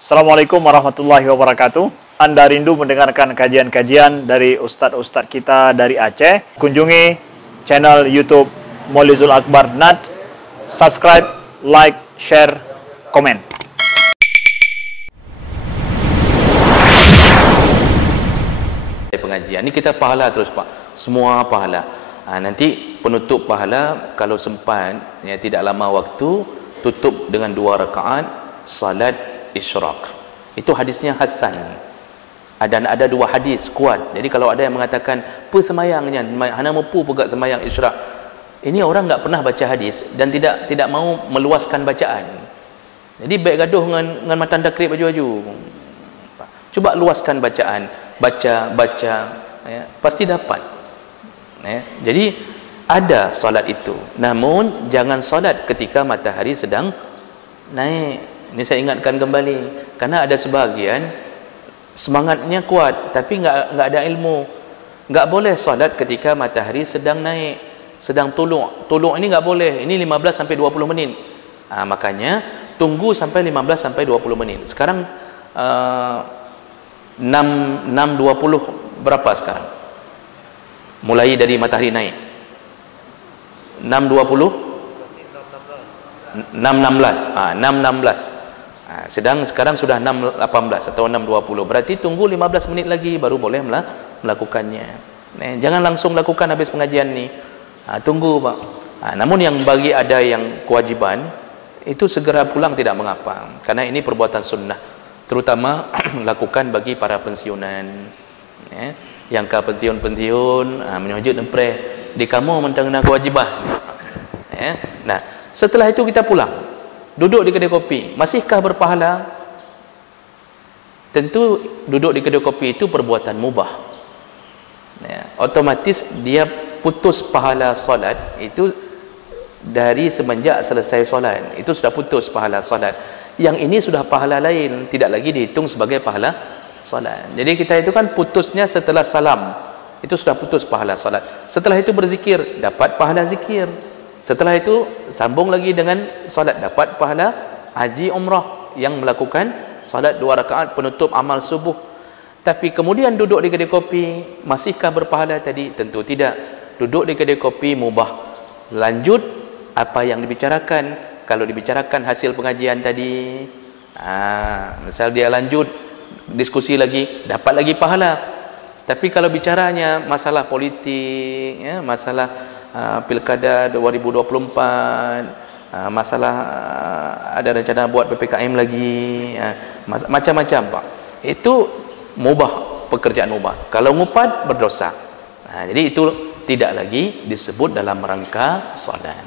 Assalamualaikum warahmatullahi wabarakatuh. Anda rindu mendengarkan kajian-kajian dari ustadz-ustadz kita dari Aceh? Kunjungi channel YouTube Maulizul Akbar NAD. Subscribe, like, share, komen. Pengajian ini kita pahala terus Pak, semua pahala. Nanti penutup pahala kalau sempat, ya, tidak lama waktu, tutup dengan 2 rakaat salat isyraq. Itu hadisnya hasan. Dan ada 2 hadis kuat. Jadi kalau ada yang mengatakan apa semayangnya, hana mampu pegak semayang isyraq, ini orang enggak pernah baca hadis dan tidak mau meluaskan bacaan. Jadi baik gaduh dengan matan takrib baju-baju. Cuba luaskan bacaan, baca, ya, pasti dapat. Ya. Jadi ada solat itu. Namun jangan solat ketika matahari sedang naik. Ini saya ingatkan kembali, karena ada sebahagian semangatnya kuat tapi enggak ada ilmu. Enggak boleh solat ketika matahari sedang naik, sedang tuluk. Tuluk ini enggak boleh. Ini 15 sampai 20 menit. Makanya tunggu sampai 15 sampai 20 menit. Sekarang 6.20 berapa sekarang? Mulai dari matahari naik. 6.20? 6.16. 6.16. Sedang sekarang sudah 6.18 atau 6.20. Berarti tunggu 15 menit lagi baru boleh melakukannya. Jangan langsung lakukan habis pengajian ni. Tunggu Pak. Namun yang bagi ada yang kewajiban, itu segera pulang tidak mengapa. Karena ini perbuatan sunnah. Terutama lakukan bagi para pensiunan. Yang ke pensiun-pensiun, menyujud nempre. Di kamu mentang kewajiban. Nah, setelah itu kita pulang. Duduk di kedai kopi, masihkah berpahala? Tentu duduk di kedai kopi itu perbuatan mubah. Otomatis dia putus pahala solat itu dari semenjak selesai solat. Itu sudah putus pahala solat. Yang ini sudah pahala lain, tidak lagi dihitung sebagai pahala solat. Jadi kita itu kan putusnya setelah salam. Itu sudah putus pahala solat. Setelah itu berzikir, dapat pahala zikir. Setelah itu sambung lagi dengan solat, dapat pahala haji umrah yang melakukan solat 2 rakaat penutup amal subuh. Tapi kemudian duduk di kedai kopi, masihkah berpahala tadi? Tentu tidak. Duduk di kedai kopi mubah. Lanjut apa yang dibicarakan. Kalau dibicarakan hasil pengajian tadi, misal dia lanjut diskusi lagi, dapat lagi pahala. Tapi kalau bicaranya masalah politik, ya, masalah pilkada 2024, masalah ada rencana buat PPKM lagi, macam-macam Pak. Itu mubah, pekerjaan mubah. Kalau ngupat berdosa. Jadi itu tidak lagi disebut dalam rangka solat.